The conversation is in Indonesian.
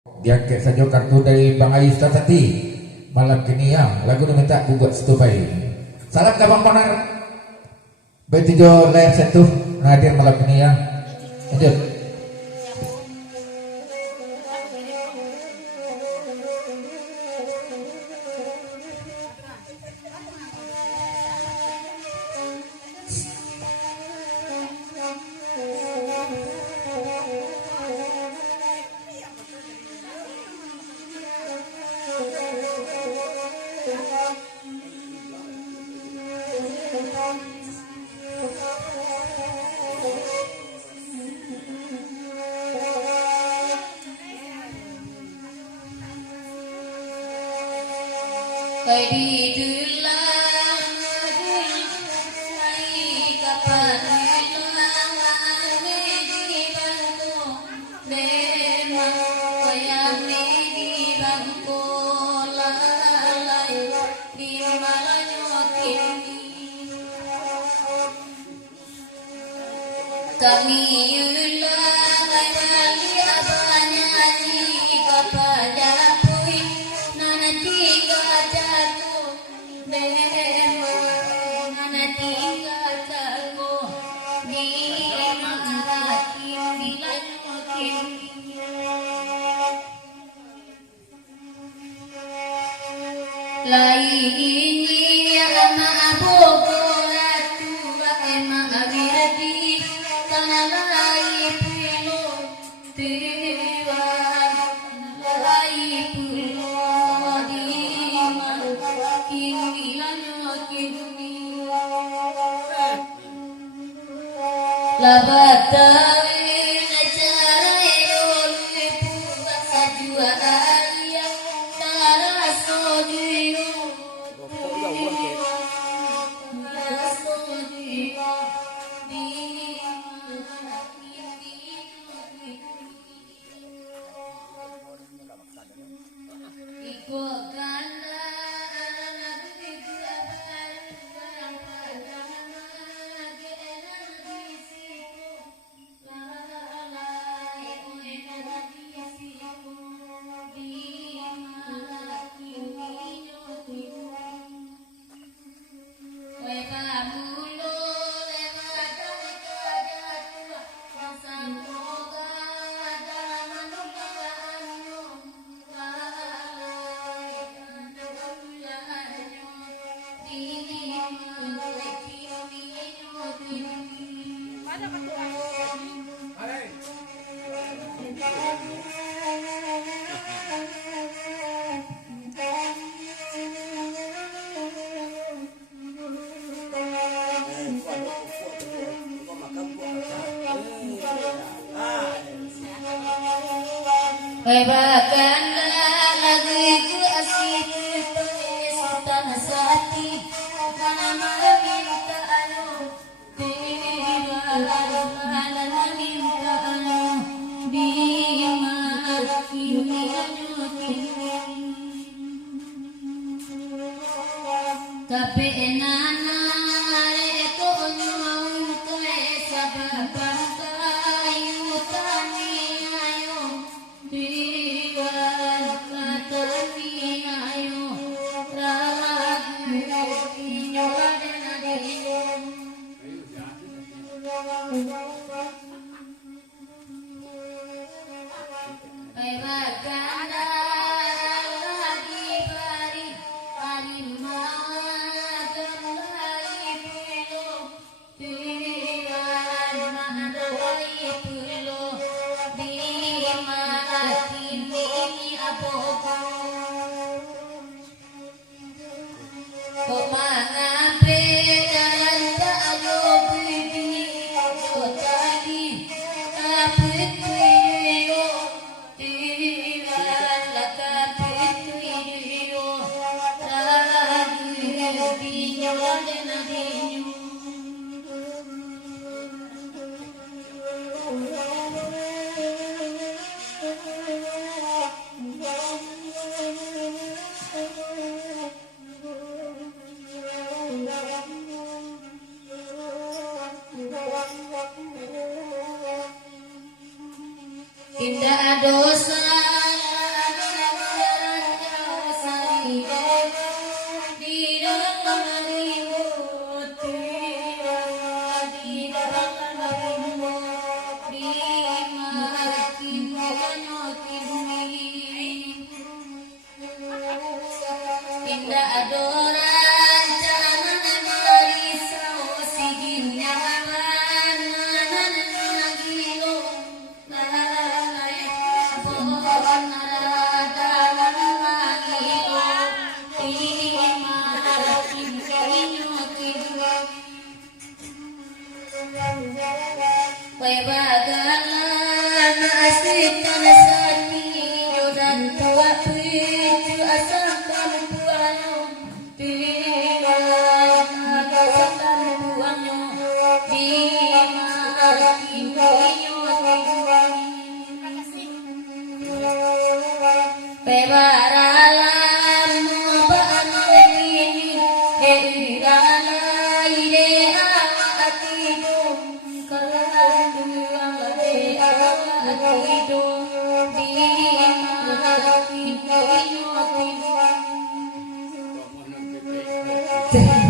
Diangkat saja kartu dari Bang Ayus tadi malam kini ya lagu ini minta aku buat setupai. Salam ke Bang Konar B7 layar satu hadir malam ini ya. Lanjut. Kami ulang kali abanya di kepada pui nanti kataku memang nanti kataku di makin dilanjutin lain ini ama abogo tua ema abirati tanalai pulo tiwa tanalai pulo di makin dilanjutin labatawi acara yolu buat sajua ayah tarasojiyo Bahkan lagu asik sultan sati karena meminta anu tiba ala minta anu bima kini tapi enana itu nyuwun kowe sababan kayu tani ayo diwan katani ayo ragu inyo adena dino Baiklah lagi bari alimawan lagi pilo tiran mandai pilo di malakin ini abogo kok mangape jalan tak lobi tadi tapi kuyo tiran lakapit kuyo ragu dinyo adena dinyo Tidak dosa Indah adoran jangan marisau sigin nyaman nanan gilo nalai bon narada mangilo tima kinyo kinyo Pebagalan asitan sati jodan tua picu asam kampuanyo piwan asam kampuanyo di makinyo Pebaralan mabanakin heirana ide atido Terima